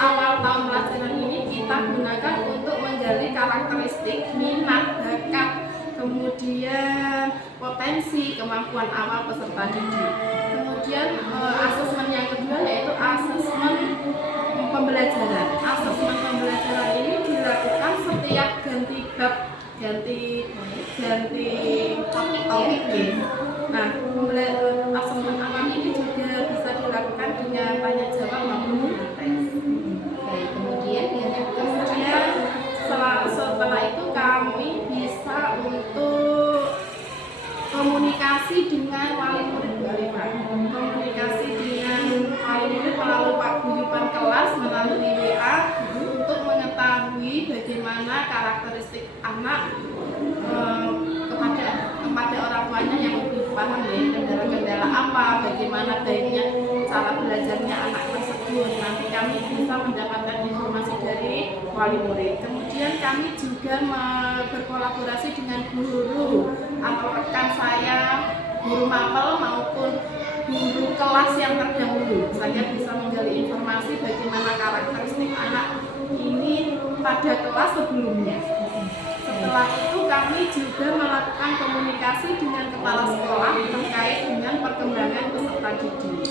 awal tahun pelajaran ini kita gunakan untuk menggali karakteristik, minat, bakat, kemudian potensi, kemampuan awal peserta didik. Kemudian asesmen yang kedua yaitu asesmen pembelajaran. Asesmen pembelajaran ini dilakukan setiap ganti bab, ganti topik. Nah, asesmen awal ini juga bisa dilakukan dengan tanya jawab maupun dengan tes. Baik, kemudian setelah itu kami bisa untuk komunikasi dengan wali murid, komunikasi dengan wali murid melalui paguyuban kelas, melalui WA untuk mengetahui bagaimana karakteristik anak kepada orang tuanya yang lebih paham ya, kendala-kendala apa, bagaimana baiknya cara belajarnya anak tersebut. Nanti kami bisa mendapatkan informasi dari wali murid. Kemudian kami juga berkolaborasi dengan guru atau rekan saya, guru mapel maupun guru kelas yang terdahulu. Saya bisa menggali informasi bagaimana karakteristik anak ini pada kelas sebelumnya. Setelah itu kami juga melakukan komunikasi dengan kepala sekolah terkait dengan perkembangan peserta didik.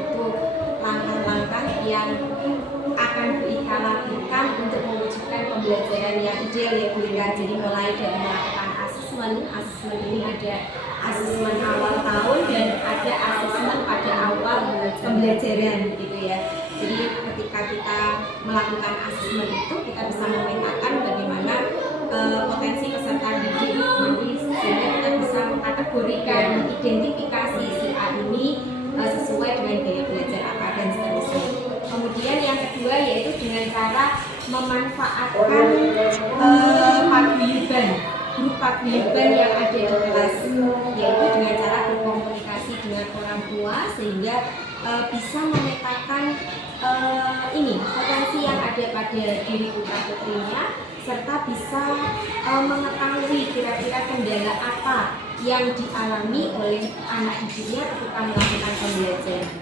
Itu langkah-langkah yang akan Bu Ika lakukan untuk mewujudkan pembelajaran yang ideal ya Bu Ika. Jadi mulai dari melakukan asesmen ini ada asesmen awal tahun dan ada asesmen pada awal pembelajaran gitu ya. Jadi ketika kita melakukan asesmen itu kita bisa memetakan bagaimana potensi peserta didik nanti, sehingga kita bisa mengkategorikan, identifikasi si A ini sesuai dengan gaya belajar apa dan seterusnya. Kemudian yang kedua yaitu dengan cara memanfaatkan paguyuban, grup paguyuban yang ada di kelas, yaitu dengan cara berkomunikasi dengan orang tua sehingga bisa memetakan potensi yang ada pada diri putra putrinya, serta bisa mengetahui kira-kira kendala apa yang dialami oleh anak didiknya ketika melakukan pembelajaran.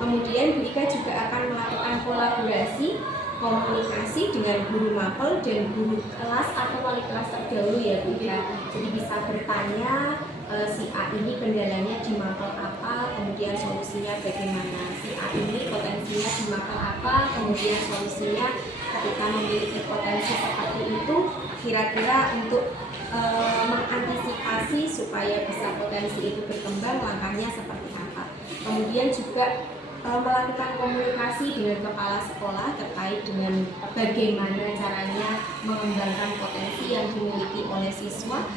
Kemudian Bu Ika juga akan melakukan kolaborasi komunikasi dengan guru mapel dan guru kelas atau wali kelas terdahulu ya Bu Ika. Jadi bisa bertanya si A ini kendalanya di mapel apa, kemudian solusinya bagaimana. Si A ini potensinya di mapel apa, kemudian solusinya ketika memiliki potensi seperti itu kira-kira untuk mengantisipasi supaya bisa potensi itu berkembang, langkahnya seperti apa. Kemudian juga melakukan komunikasi dengan kepala sekolah terkait dengan bagaimana caranya mengembangkan potensi yang dimiliki oleh siswa,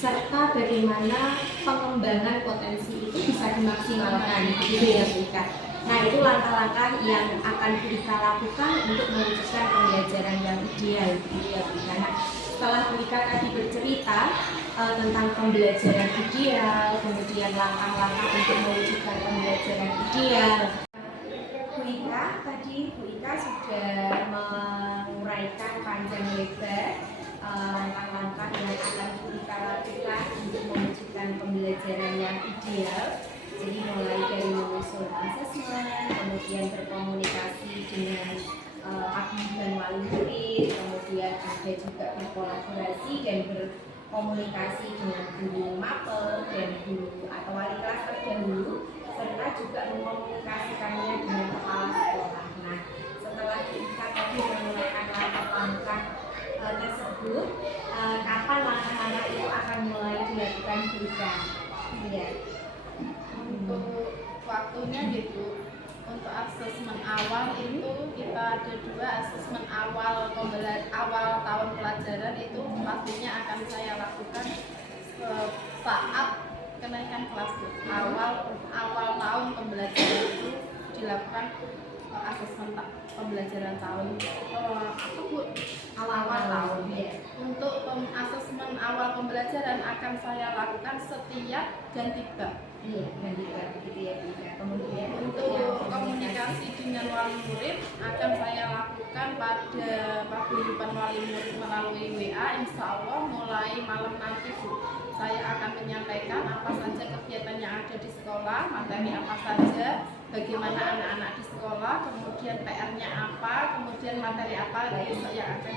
serta bagaimana pengembangan potensi itu bisa dimaksimalkan gitu ya Bu Ika. Nah, itu langkah-langkah yang akan kita lakukan untuk mewujudkan pembelajaran yang ideal, gitu ya Bu Ika. Nah, setelah Bu Ika tadi bercerita tentang pembelajaran ideal, kemudian langkah-langkah untuk mewujudkan pembelajaran ideal, Bu Ika sudah menguraikan panjang lebar langkah-langkah yang akan kita lakukan untuk mewujudkan pembelajaran yang ideal. Jadi mulai dari menyusun asesmen, kemudian berkomunikasi dengan abdi dan wali murid, kemudian ada juga berkolaborasi dan berkomunikasi dengan guru mapel dan guru atau wali kelas terdahulu, serta juga mengkomunikasikannya dengan kepala sekolah. Nah, setelah kita tadi menggunakan langkah-langkah tersebut, kapan langkah-langkah itu akan mulai dilakukan juga? Ya. Untuk waktunya gitu, untuk asesmen awal itu kita ada 2 asesmen awal tahun pelajaran itu pastinya akan saya lakukan saat kenaikan kelas. Awal tahun pembelajaran itu dilakukan asesmen pembelajaran tahun awal tahun ya. Untuk asesmen awal pembelajaran akan saya lakukan setiap ganti bab. Iya, ganti bab gitu ya Bu. Kemudian Untuk komunikasi dengan wali murid akan saya lakukan pada paguyuban wali murid melalui WA. Insya Allah mulai malam nanti Bu, saya akan menyampaikan apa saja kegiatan yang ada di sekolah, materi apa saja, bagaimana anak-anak di sekolah, kemudian PR-nya apa, kemudian materi apa besok yang akan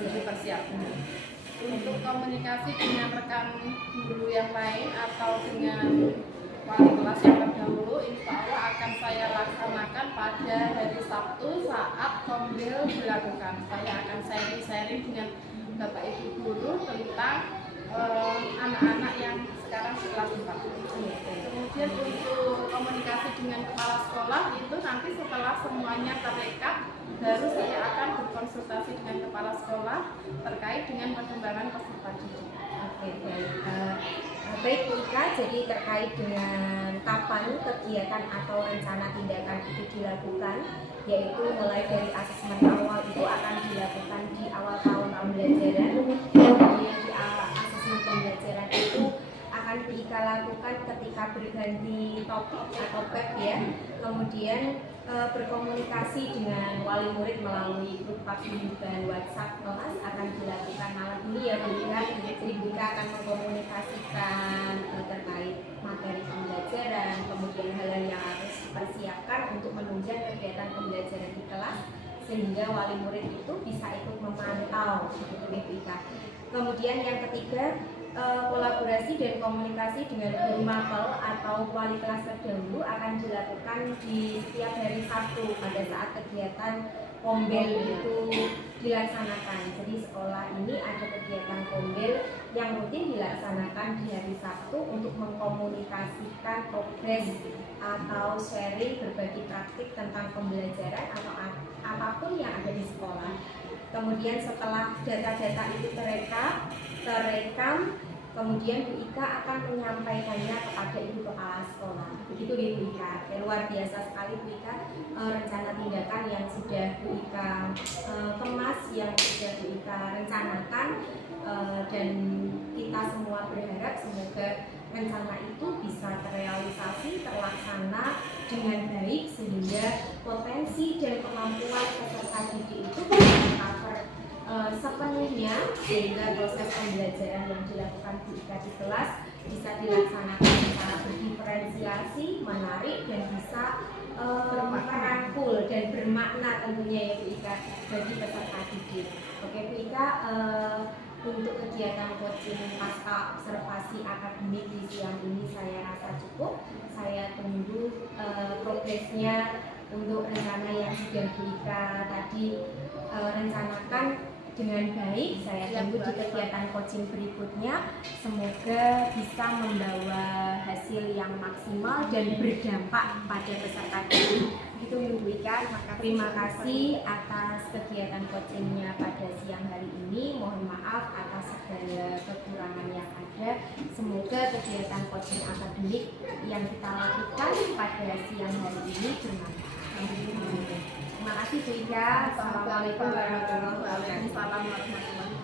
dipersiapkan. Untuk komunikasi dengan rekan guru yang lain atau dengan wali kelas yang terdahulu, insya Allah akan saya laksanakan pada hari Sabtu saat kombel dilakukan. Saya akan sharing dengan Bapak Ibu guru tentang anak-anak yang sekarang kelas 4. Kemudian untuk komunikasi dengan kepala sekolah itu nanti setelah semuanya terekam, baru saya akan berkonsultasi dengan kepala sekolah terkait dengan perkembangan peserta didik. Oke, baik. Baik Bu Ika, jadi terkait dengan kapan kegiatan atau rencana tindakan itu dilakukan, yaitu mulai dari asesmen awal itu akan dilakukan di awal tahun pembelajaran, kemudian di asesmen pembelajaran itu akan Bu Ika lakukan ketika berganti topik atau bab ya, kemudian berkomunikasi dengan wali murid melalui grup paguyuban WhatsApp kelas akan dilakukan malam ini ya Bu Ika. Jadi Bu Ika akan mengkomunikasikan terkait materi pembelajaran, kemudian hal yang harus dipersiapkan untuk menunjang kegiatan pembelajaran di kelas sehingga wali murid itu bisa ikut memantau gitu Bu Ika. Kemudian yang ketiga, kolaborasi dan komunikasi dengan guru mapel atau wali kelas terdahulu akan dilakukan di setiap hari Sabtu pada saat kegiatan kombel itu dilaksanakan. Jadi sekolah ini ada kegiatan kombel yang rutin dilaksanakan di hari Sabtu untuk mengkomunikasikan progres atau sharing berbagi praktik tentang pembelajaran atau apapun yang ada di sekolah. Kemudian setelah data-data itu terekam, kemudian Bu Ika akan menyampaikannya kepada Ibu Kepala Sekolah. Begitu ya Bu Ika. Luar biasa sekali Bu Ika, rencana tindakan yang sudah Bu Ika kemas, yang sudah Bu Ika rencanakan, dan kita semua berharap semoga rencana itu bisa terrealisasi, terlaksana dengan baik sehingga potensi dan kemampuan peserta didik itu bisa cover sepenuhnya sehingga proses pembelajaran yang dilakukan Bu Ika di kelas bisa dilaksanakan secara berdiferensiasi, menarik dan bisa merangkul dan bermakna tentunya ya Bu Ika bagi peserta didik. Oke Bu Ika, untuk kegiatan coaching pasca observasi akademik di siang ini saya rasa cukup. Saya tunggu progresnya untuk rencana yang sudah Bu Ika tadi rencanakan dengan baik. Saya tunggu di kegiatan coaching berikutnya. Semoga bisa membawa hasil yang maksimal dan berdampak pada peserta didik. Itu Ibu Ika. Terima kasih atas kegiatan coachingnya pada siang hari ini. Mohon maaf atas segala kekurangan yang ada. Semoga kegiatan coaching akademik yang kita lakukan pada siang hari ini bermanfaat. Terima kasih Bu Ika. Assalamualaikum warahmatullahi wabarakatuh.